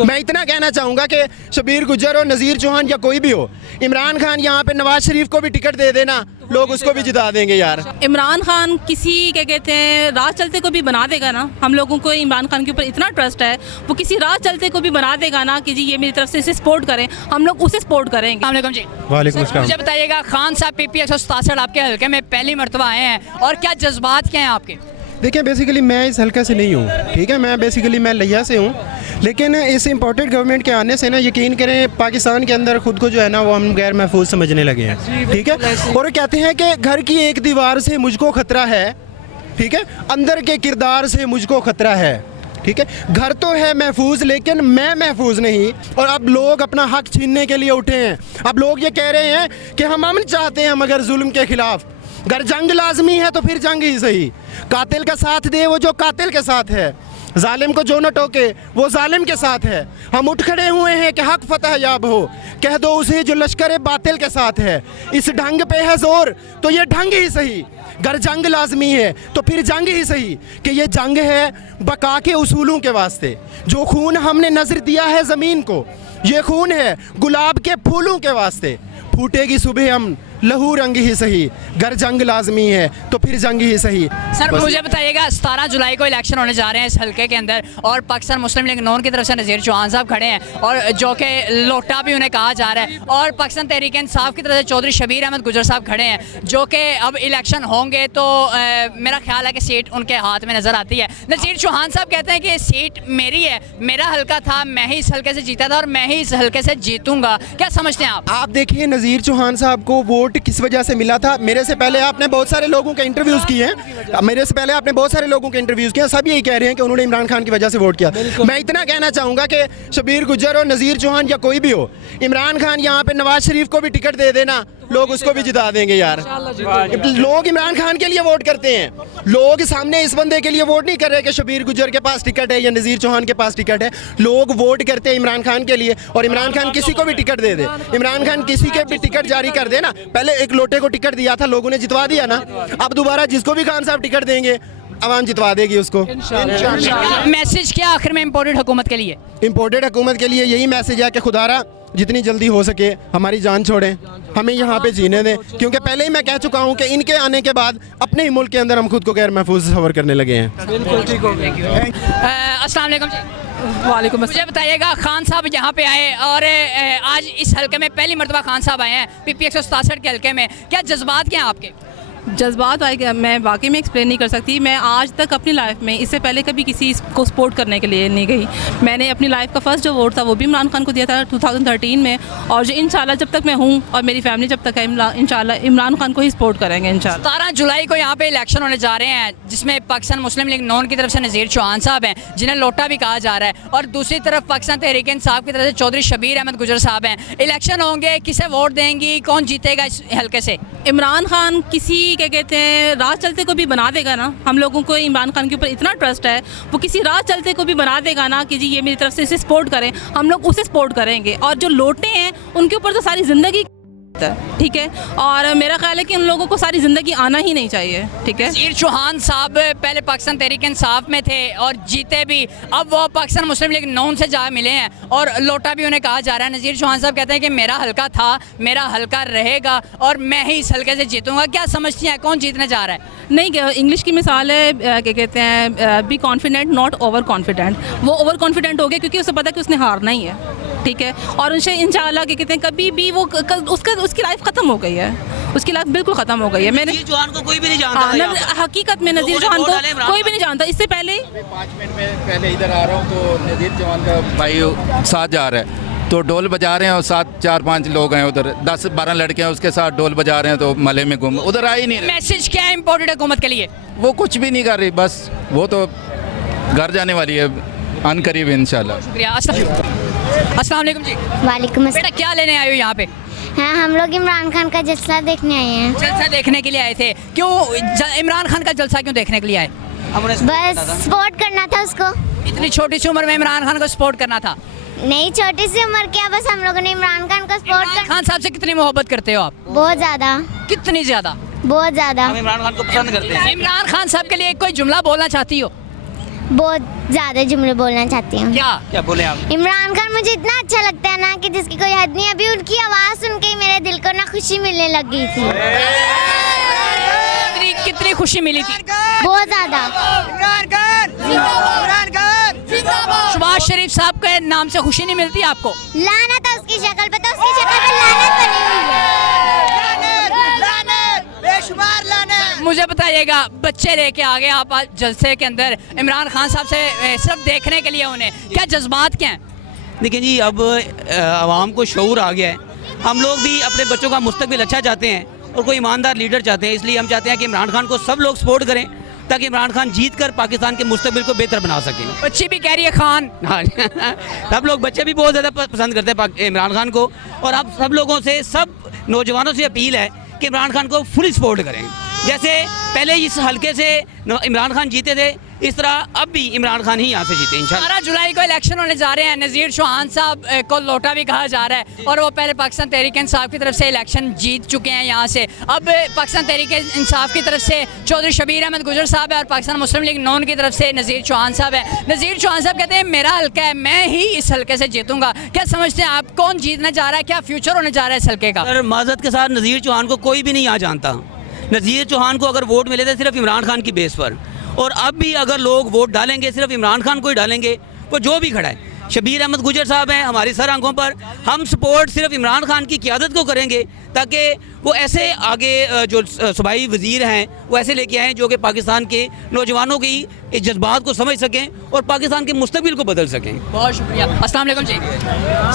मैं इतना कहना चाहूँगा कि शबीर गुज्जर और नज़ीर चौहान या कोई भी हो, इमरान खान यहाँ पे नवाज शरीफ को भी टिकट दे देना, लोग उसको भी जिता देंगे यार। इमरान खान किसी क्या कहते हैं राह चलते को भी बना देगा ना। हम लोगों को इमरान खान के ऊपर इतना ट्रस्ट है, वो किसी राह चलते को भी बना देगा ना कि जी ये मेरी तरफ से इसे सपोर्ट करें, हम लोग उसे सपोर्ट करेंगे। अस्सलाम वालेकुम जी। वालेकुम अस्सलाम। मुझे बताइएगा, खान साहब पीपी 167 आपके हल्के में पहली मरतबा आए हैं और क्या जज्बात क्या हैं आपके? देखिए बेसिकली मैं इस हल्के से नहीं हूँ, ठीक है, मैं बेसिकली मैं लिया से हूँ, लेकिन इस इम्पोर्टेड गवर्नमेंट के आने से ना यकीन करें पाकिस्तान के अंदर खुद को जो है ना वो हम गैर महफूज समझने लगे हैं, ठीक है। और कहते हैं कि घर की एक दीवार से मुझको खतरा है, ठीक है, अंदर के किरदार से मुझको खतरा है, ठीक है। घर तो है महफूज लेकिन मैं महफूज नहीं। और अब लोग अपना हक छीनने के लिए उठे हैं। अब लोग ये कह रहे हैं कि हम अमन चाहते हैं मगर जुल्म के खिलाफ। अगर जंग लाजमी है तो फिर जंग ही सही। कातिल का साथ दे वो जो कातिल के साथ है, जालिम को जो न टोके वो जालिम के साथ है। हम उठ खड़े हुए हैं कि हक फतह याब हो, कह दो उसे जो लश्कर बातिल के साथ है। इस ढंग पे है जोर तो ये ढंग ही सही। अगर जंग लाजमी है तो फिर जंग ही सही कि ये जंग है बका के उसूलों के वास्ते। जो खून हमने नजर दिया है ज़मीन को, ये खून है गुलाब के फूलों के वास्ते। फूटेगी सुबह हम लहू रंग ही सही, घर जंग लाजमी है तो फिर जंग ही सही। सर मुझे बताइएगा, 17 जुलाई को इलेक्शन होने जा रहे हैं इस हल्के के अंदर और पाकिस्तान मुस्लिम लीग नून की तरफ से नज़ीर चौहान साहब खड़े हैं और जो कि लोटा भी उन्हें कहा जा रहा है, और पाकिस्तान तहरीक इंसाफ की तरफ से चौधरी शबीर अहमद गुजर साहब खड़े हैं जो कि अब इलेक्शन होंगे तो मेरा ख्याल है कि सीट उनके हाथ में नज़र आती है। नज़ीर चौहान साहब कहते हैं कि सीट मेरी है, मेरा हल्का था, मैं ही इस हल्के से जीता था और मैं ही इस हल्के से जीतूंगा। क्या समझते हैं आप? आप देखिए नज़ीर चौहान साहब को वोट किस वजह से मिला था। मेरे से पहले आपने बहुत सारे लोगों के इंटरव्यूज़ किए हैं, मेरे से पहले आपने बहुत सारे लोगों के इंटरव्यूज़ किए हैं, सब यही कह रहे हैं कि उन्होंने इमरान खान की वजह से वोट किया। मैं इतना कहना चाहूँगा कि शबीर गुज्जर और नज़ीर चौहान या कोई भी हो, इमरान खान यहाँ पे नवाज शरीफ को भी टिकट दे देना, लोग उसको भी जिता देंगे यार। लोग इमरान खान के लिए वोट करते हैं, लोग सामने इस बंदे के लिए वोट नहीं कर रहे कि शबीर गुज्जर के पास टिकट है या नज़ीर चौहान के पास टिकट है। लोग वोट करते हैं इमरान खान के लिए, और इमरान खान किसी को भी टिकट दे दे, इमरान खान किसी के भी टिकट जारी कर दे ना। पहले एक लोटे को टिकट दिया था, लोगों ने जितवा दिया ना, अब दोबारा जिसको भी खान साहब टिकट देंगे आवाम जितवा देगी उसको। मैसेज क्या आखिर में इम्पोर्टेड हुकूमत के लिए? इम्पोर्टेड हुकूमत के लिए यही मैसेज है कि खुदारा जितनी जल्दी हो सके हमारी जान छोड़ें, हमें यहाँ पे जीने दें, क्योंकि पहले ही मैं कह चुका हूँ कि इनके आने के बाद अपने ही मुल्क के अंदर हम खुद को गैर महफूज सफर करने लगे हैं। बिल्कुल ठीक हो गया। अस्सलाम वालेकुम जी। वालेकुम मुझे बताइएगा, खान साहब यहाँ पे आए और आज इस हल्के में पहली मरतबा खान साहब आए हैं पीपी 167 के हल्के में, क्या जज्बात क्या हैं आपके? जज्बात आए मैं वाकई में एक्सप्लेन नहीं कर सकती। मैं आज तक अपनी लाइफ में इससे पहले कभी किसी को सपोर्ट करने के लिए नहीं गई। मैंने अपनी लाइफ का फर्स्ट जो वोट था वो भी इमरान खान को दिया था 2013 में, और जो इंशाल्लाह जब तक मैं हूँ और मेरी फैमिली जब तक है इंशाल्लाह इमरान खान को ही सपोर्ट करेंगे इंशाल्लाह। 17 जुलाई को यहाँ पे इलेक्शन होने जा रहे हैं जिसमें पाकिस्तान मुस्लिम लीग नून की तरफ से नज़ीर चौहान साहब हैं जिन्हें लोटा भी कहा जा रहा है, और दूसरी तरफ पाकिस्तान तहरीक इंसाफ की तरफ से चौधरी शबीर अहमद गुजर साहब हैं। इलेक्शन होंगे, किसे वोट देंगी, कौन जीतेगा इस हल्के से? इमरान खान किसी क्या कहते हैं राह चलते को भी बना देगा ना। हम लोगों को इमरान खान के ऊपर इतना ट्रस्ट है, वो किसी राह चलते को भी बना देगा ना कि जी ये मेरी तरफ से इसे सपोर्ट करें, हम लोग उसे सपोर्ट करेंगे। और जो लोटे हैं उनके ऊपर तो सारी ज़िंदगी, ठीक है, और मेरा ख्याल है कि उन लोगों को सारी ज़िंदगी आना ही नहीं चाहिए, ठीक है। नज़ीर चौहान साहब पहले पाकिस्तान तहरीक इंसाफ में थे और जीते भी, अब वो पाकिस्तान मुस्लिम लीग नून से जा मिले हैं और लोटा भी उन्हें कहा जा रहा है। नज़ीर चौहान साहब कहते हैं कि मेरा हल्का था, मेरा हल्का रहेगा और मैं ही इस हल्के से जीतूंगा। क्या समझती हैं कौन जीतने जा रहा है? नहीं, इंग्लिश की मिसाल है, क्या कहते हैं, be confident not over confident. वो ओवर कॉन्फिडेंट हो गया क्योंकि उसे पता है कि उसने हारना ही है, ठीक है, और उनसे इंशाल्लाह क्या कहते हैं कभी भी वो उसकी लाइफ ख़त्म हो गई है, उसकी लाइफ बिल्कुल ख़त्म हो गई है। मैंने नज़ीर चौहान को कोई भी नहीं जानता, हकीकत में नज़ीर चौहान को कोई भी नहीं जानता। इससे पहले 5 मिनट में पहले इधर आ रहा हूँ तो नज़ीर चौहान का भाई साथ जा रहा है तो ढोल बजा रहे हैं और साथ 4-5 लोग हैं, उधर 10-12 लड़के हैं उसके साथ ढोल बजा रहे हैं, तो मले में घूम उधर आ ही नहीं। मैसेज क्या है इम्पोर्टेड हुकूमत के लिए? वो कुछ भी नहीं कर रही, बस वो तो घर जाने वाली है अनकरीब इंशाल्लाह। शुक्रिया। अस्सलाम वालेकुम जी। वालेकुम बेटा क्या लेने आए हो यहाँ पे? हाँ, हम लोग इमरान खान का जलसा देखने आए हैं। जलसा देखने के लिए आए थे? क्यों इमरान खान का जलसा क्यों देखने के लिए आए? बस सपोर्ट करना था उसको। इतनी छोटी सी उम्र में इमरान खान को सपोर्ट करना था? नहीं, छोटी सी उम्र क्या, बस हम लोगों ने इमरान खान को सपोर्ट इमरान कर। खान साहब से कितनी मोहब्बत करते हो आप? बहुत ज़्यादा। कितनी ज्यादा? बहुत ज़्यादा। हम इमरान खान को पसंद करते हैं। इमरान खान साहब के लिए कोई जुमला बोलना चाहती हो? बहुत ज़्यादा जुमले बोलना चाहती हूँ। क्या क्या बोले आप? इमरान खान मुझे इतना अच्छा लगता है ना कि जिसकी कोई हद नहीं। अभी उनकी आवाज़ सुन के ही मेरे दिल को ना खुशी मिलने लग गई थी, कितनी खुशी मिली थी? बहुत ज़्यादा। शहबाज शरीफ साहब के नाम से खुशी नहीं मिलती आपको? लाना था उसकी शक्ल पे, तो उसकी शक्ल पे लानत बनी हुई है। मुझे बताइएगा, बच्चे लेके आ गए आप आज जलसे के अंदर इमरान खान साहब से सिर्फ देखने के लिए, उन्हें क्या जज्बात क्या हैं? देखिए जी, अब आवाम को शऊर आ गया है। हम लोग भी अपने बच्चों का मुस्तकबिल अच्छा चाहते हैं और कोई ईमानदार लीडर चाहते हैं, इसलिए हम चाहते हैं कि इमरान खान को सब लोग सपोर्ट करें ताकि इमरान खान जीत कर पाकिस्तान के मुस्तकबिल को बेहतर बना सकें। बच्ची भी कह रही है खान। हाँ सब लोग, बच्चे भी बहुत ज़्यादा पसंद करते हैं इमरान खान को, और आप सब लोगों से, सब नौजवानों से अपील है कि इमरान खान को फुल सपोर्ट करें। जैसे पहले इस हल्के से इमरान खान जीते थे, इस तरह अब भी इमरान खान ही यहाँ से जीते इंशाल्लाह। 12 जुलाई को इलेक्शन होने जा रहे हैं। नज़ीर चौहान साहब को लोटा भी कहा जा रहा है और वो पहले पाकिस्तान तहरीक इंसाफ की तरफ से इलेक्शन जीत चुके हैं यहाँ से। अब पाकिस्तान तहरीक इंसाफ की तरफ से चौधरी शबीर अहमद गुजर साहब है और पाकिस्तान मुस्लिम लीग नून की तरफ से नज़ीर चौहान साहब है। नज़ीर चौहान साहब कहते हैं मेरा हल्का है, मैं ही इस हल्के से जीतूंगा। क्या समझते हैं आप, कौन जीतने जा रहा है, क्या फ्यूचर होने जा रहा है इस हल्के का? सर, माजरत के साथ नज़ीर चौहान को कोई भी नहीं यहाँ जानता। नज़ीर चौहान को अगर वोट मिले थे सिर्फ इमरान खान की बेस पर, और अब भी अगर लोग वोट डालेंगे सिर्फ इमरान खान को ही डालेंगे, वो जो भी खड़ा है। शबीर अहमद गुजर साहब हैं हमारी सर आंखों पर, हम सपोर्ट सिर्फ इमरान खान की क़यादत को करेंगे ताकि वो ऐसे आगे जो सूबाई वज़ीर हैं वो ऐसे लेके आएँ जो कि पाकिस्तान के नौजवानों की इस जज्बात को समझ सकें और पाकिस्तान के मुस्तकबिल को बदल सकें। बहुत शुक्रिया। अस्सलाम वालेकुम जी।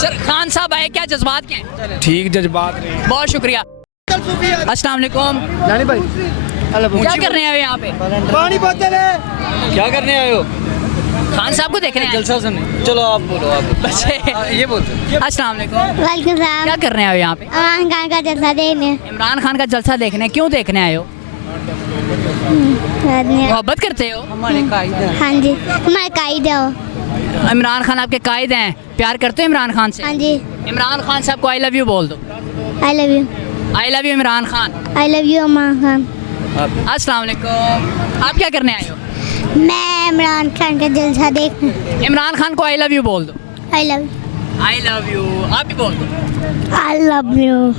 सर, खान साहब आए, क्या जज्बात क्या हैं? ठीक जज्बात। बहुत शुक्रिया। अस्सलाम वालेकुम। क्या कर रहे हैं यहाँ पे? पानी बोतल है। क्या करने आए हो? खान साहब को देखने आए? जलसा सुनने। चलो आप बोलो, आप बच्चे ये बोलते। अस्सलाम वालेकुम। वालेकुम सलाम। क्या कर रहे हैं यहाँ पे? इमरान खान का जलसा देखने। इमरान खान का जलसा देखने क्यों देखने आए हो? मोहब्बत करते हो? हाँ जी, हमारे कायदे हो। इमरान खान आपके कायद हैं, प्यार करते हो इमरान खान से? हाँ जी। इमरान खान साहब को आई लव यू बोल दो। आई love you. I love you Imran Khan. I love you Imran Khan. अस्सलाम वालेकुम। आप क्या करने आए हो? मैं इमरान खान का जलसा देखने। इमरान खान को आई लव यू बोल दो। आई love you. I love you. आप भी बोल दो। आई लव यू।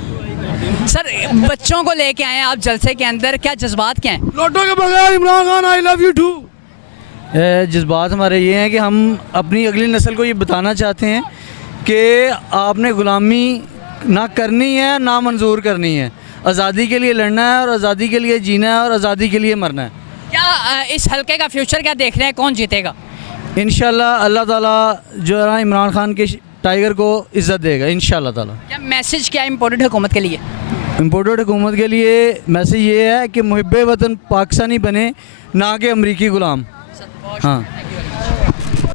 सर, बच्चों को लेके आए हैं आप जलसे के अंदर, क्या जज्बात क्या हैं? लोटो के बगैर Imran Khan I love you too. जज्बात हमारे ये हैं कि हम अपनी अगली नस्ल को ये बताना चाहते हैं कि आपने ग़ुलामी ना करनी है ना मंजूर करनी है। आज़ादी के लिए लड़ना है और आज़ादी के लिए जीना है और आज़ादी के लिए मरना है। क्या इस हल्के का फ्यूचर क्या देख रहे हैं, कौन जीतेगा? इंशाल्लाह अल्लाह ताला जो है ना इमरान खान के टाइगर को इज़्ज़त देगा इंशाल्लाह ताला। क्या मैसेज क्या इम्पोर्टेंट हुकूमत के लिए? इम्पोर्टेड हुकूमत के लिए मैसेज ये है कि मुहिब्बे वतन पाकिस्तानी बने, ना कि अमरीकी ग़ुलाम। हाँ।